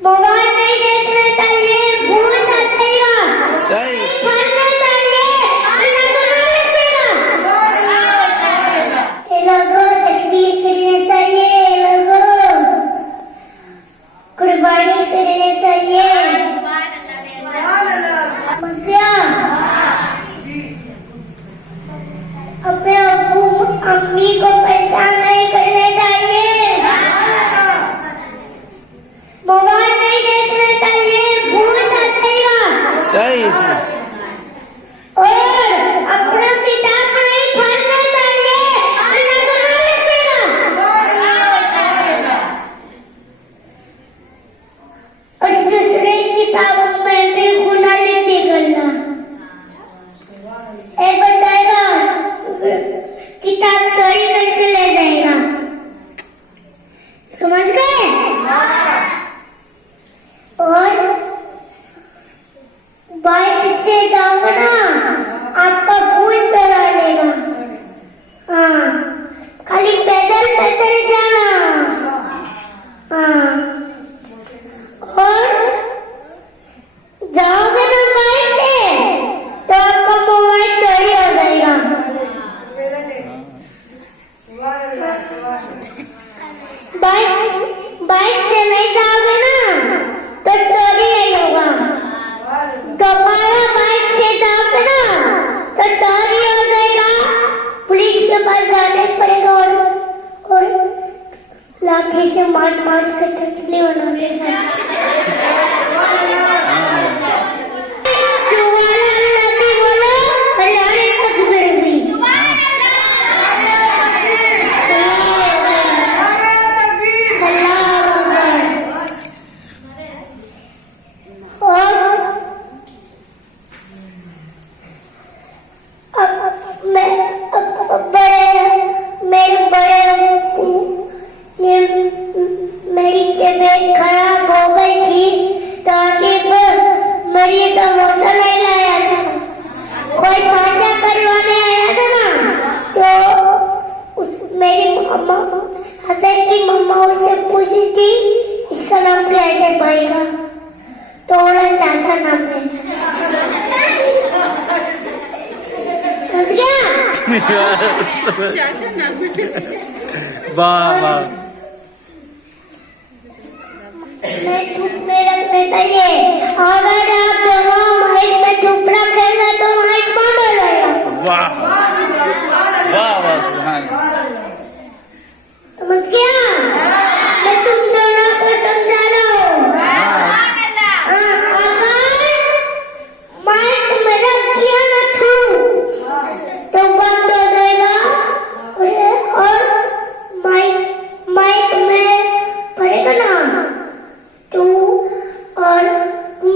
Mobile नहीं देखना चाहिए, भूत हटेगा। सही। पढ़ना चाहिए, अल्लाह को मानेगा। ये लोगों तकबीर करना चाहिए, ये लोगों कुर्बानी करना चाहिए। अपने अब्बू अम्मी को परेशान नहीं करना चाहिए। मोबाइल नहीं देखना चाहिए, भूत हटेगा। सही इसमें। और अपना किताब नहीं पढ़ना चाहिए, अल्लाह को मानेगा। और दूसरे किताबों में भी गुनाह लिखी करना। एक बताएगा किताब चोरी करके ले जाएगा, समझ गए? और बाइक से जाओगे ना, आपका फूल चुरा लेगा। हाँ, खाली पैदल पैदल जाना। हाँ, और जाओगे ना बाइक से तो आपका मोबाइल चोरी हो जाएगा। बाइक से नहीं जाओगे ना तो चोरी नहीं होगा। दोबारा बाइक से जाओगे ना तो चोरी हो जाएगा, पुलिस के पास जाने पड़ेगा और लाठी से मार मार कर चचली बनाने मेरी तबीयत खराब हो गई थी तो आसिफ मेरी समोसा नहीं लाया था। कोई खाजा करवाने आया था ना तो मेरी मम्मा हसन की मम्मा उससे पूछी थी इसका नाम क्या है भाई का, तो बोला चाचा नाम है। समझ गया? चाचा नाम है। वाह वाह। मैं धूप में रखना चाहिए। अगर आप दोनों माइक में धूप रखेंगे तो माइक बंद हो जाएगा। वाह वाह वाह सुभान। समझ गया? मैं तुम दोनों को समझा रहा हूँ। अगर माइक में रख दिया ना तो बंद हो जाएगा और माइक में पड़ेगा ना तो और तुम